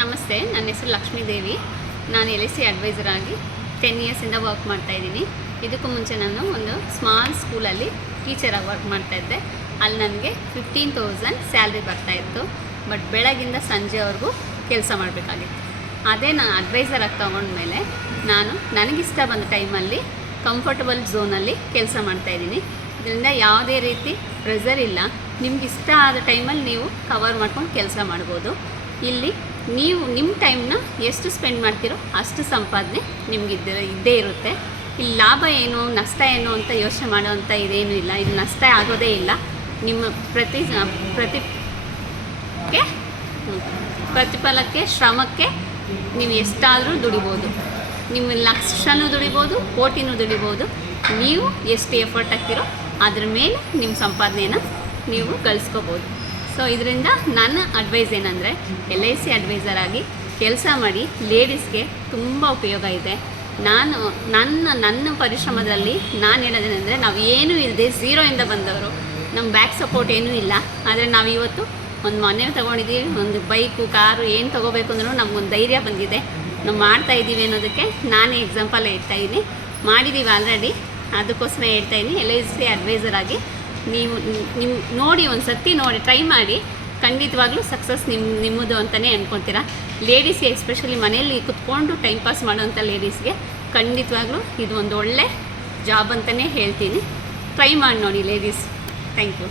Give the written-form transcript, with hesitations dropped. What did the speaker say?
ನಮಸ್ತೆ, ನನ್ನ ಹೆಸರು ಲಕ್ಷ್ಮೀದೇವಿ. ನಾನು LIC ಅಡ್ವೈಸರ್ ಆಗಿ 10 ಇಯರ್ಸಿಂದ ವರ್ಕ್ ಮಾಡ್ತಾಯಿದ್ದೀನಿ. ಇದಕ್ಕೂ ಮುಂಚೆ ನಾನು ಒಂದು ಸ್ಮಾಲ್ ಸ್ಕೂಲಲ್ಲಿ ಟೀಚರಾಗಿ ವರ್ಕ್ ಮಾಡ್ತಾಯಿದ್ದೆ. ಅಲ್ಲಿ ನನಗೆ 15,000 ಸ್ಯಾಲ್ರಿ ಬರ್ತಾಯಿತ್ತು. ಬಟ್ ಬೆಳಗಿಂದ ಸಂಜೆವರೆಗೂ ಕೆಲಸ ಮಾಡಬೇಕಾಗಿತ್ತು. ಅದೇ ನಾನು ಅಡ್ವೈಸರಾಗಿ ತೊಗೊಂಡ್ಮೇಲೆ ನಾನು ನನಗಿಷ್ಟ ಬಂದ ಟೈಮಲ್ಲಿ ಕಂಫರ್ಟಬಲ್ ಝೋನಲ್ಲಿ ಕೆಲಸ ಮಾಡ್ತಾಯಿದ್ದೀನಿ. ಇದರಿಂದ ಯಾವುದೇ ರೀತಿ ಪ್ರೆಷರ್ ಇಲ್ಲ. ನಿಮಗಿಷ್ಟ ಆದ ಟೈಮಲ್ಲಿ ನೀವು ಕವರ್ ಮಾಡ್ಕೊಂಡು ಕೆಲಸ ಮಾಡ್ಬೋದು. ಇಲ್ಲಿ ನೀವು ನಿಮ್ಮ ಟೈಮ್ನ ಎಷ್ಟು ಸ್ಪೆಂಡ್ ಮಾಡ್ತೀರೋ ಅಷ್ಟು ಸಂಪಾದನೆ ನಿಮ್ಗೆ ಇದ್ದೇ ಇರುತ್ತೆ. ಇಲ್ಲಿ ಲಾಭ ಏನು ನಷ್ಟ ಏನು ಅಂತ ಯೋಚನೆ ಮಾಡೋವಂಥ ಇದೇನೂ ಇಲ್ಲ. ಇಲ್ಲಿ ನಷ್ಟ ಆಗೋದೇ ಇಲ್ಲ. ನಿಮ್ಮ ಪ್ರತಿಫಲಕ್ಕೆ ಶ್ರಮಕ್ಕೆ ನೀವು ಎಷ್ಟಾದರೂ ದುಡಿಬೋದು. ನಿಮ್ಮ ಲಕ್ಷನೂ ದುಡಿಬೋದು, ಕೋಟಿನೂ ದುಡಿಬೋದು. ನೀವು ಎಷ್ಟು ಎಫರ್ಟ್ ಹಾಕ್ತಿರೋ ಅದ್ರ ಮೇಲೆ ನಿಮ್ಮ ಸಂಪಾದನೆಯನ್ನು ನೀವು ಗಳಿಸ್ಕೋಬೋದು. ಸೊ ಇದರಿಂದ ನನ್ನ ಅಡ್ವೈಸ್ ಏನಂದರೆ LIC ಅಡ್ವೈಸರ್ ಆಗಿ ಕೆಲಸ ಮಾಡಿ ಲೇಡೀಸ್ಗೆ ತುಂಬ ಉಪಯೋಗ ಇದೆ. ನನ್ನ ಪರಿಶ್ರಮದಲ್ಲಿ ನಾನು ಹೇಳೋದೇನೆಂದರೆ, ನಾವು ಏನೂ ಇಲ್ಲದೆ ಝೀರೋಯಿಂದ ಬಂದವರು, ನಮ್ಮ ಬ್ಯಾಕ್ ಸಪೋರ್ಟ್ ಏನೂ ಇಲ್ಲ. ಆದರೆ ನಾವು ಇವತ್ತು ಒಂದು ಮನೆ ತೊಗೊಂಡಿದ್ದೀವಿ, ಒಂದು ಬೈಕು ಕಾರು ಏನು ತೊಗೋಬೇಕು ಅಂದ್ರೂ ನಮಗೊಂದು ಧೈರ್ಯ ಬಂದಿದೆ. ನಾವು ಮಾಡ್ತಾಯಿದ್ದೀವಿ ಅನ್ನೋದಕ್ಕೆ ನಾನೇ ಎಕ್ಸಾಂಪಲ್ ಹೇಳ್ತಾಯಿದ್ದೀನಿ. ಮಾಡಿದ್ದೀವಿ ಆಲ್ರೆಡಿ, ಅದಕ್ಕೋಸ್ಕರ ಹೇಳ್ತಾಯಿದ್ದೀನಿ. LIC ಅಡ್ವೈಸರ್ ಆಗಿ ನೀವು ನೋಡಿ, ಒಂದು ಸರ್ತಿ ನೋಡಿ ಟ್ರೈ ಮಾಡಿ. ಖಂಡಿತವಾಗ್ಲೂ ಸಕ್ಸಸ್ ನಿಮ್ಮದು ಅಂತಲೇ ಅಂದ್ಕೊತೀರಾ. ಲೇಡೀಸ್ಗೆ ಎಸ್ಪೆಷಲಿ ಮನೆಯಲ್ಲಿ ಕುತ್ಕೊಂಡು ಟೈಮ್ ಪಾಸ್ ಮಾಡೋವಂಥ ಲೇಡೀಸ್ಗೆ ಖಂಡಿತವಾಗ್ಲೂ ಇದು ಒಂದು ಒಳ್ಳೆ ಜಾಬ್ ಅಂತಲೇ ಹೇಳ್ತೀನಿ. ಟ್ರೈ ಮಾಡಿ ನೋಡಿ ಲೇಡೀಸ್. Thank you.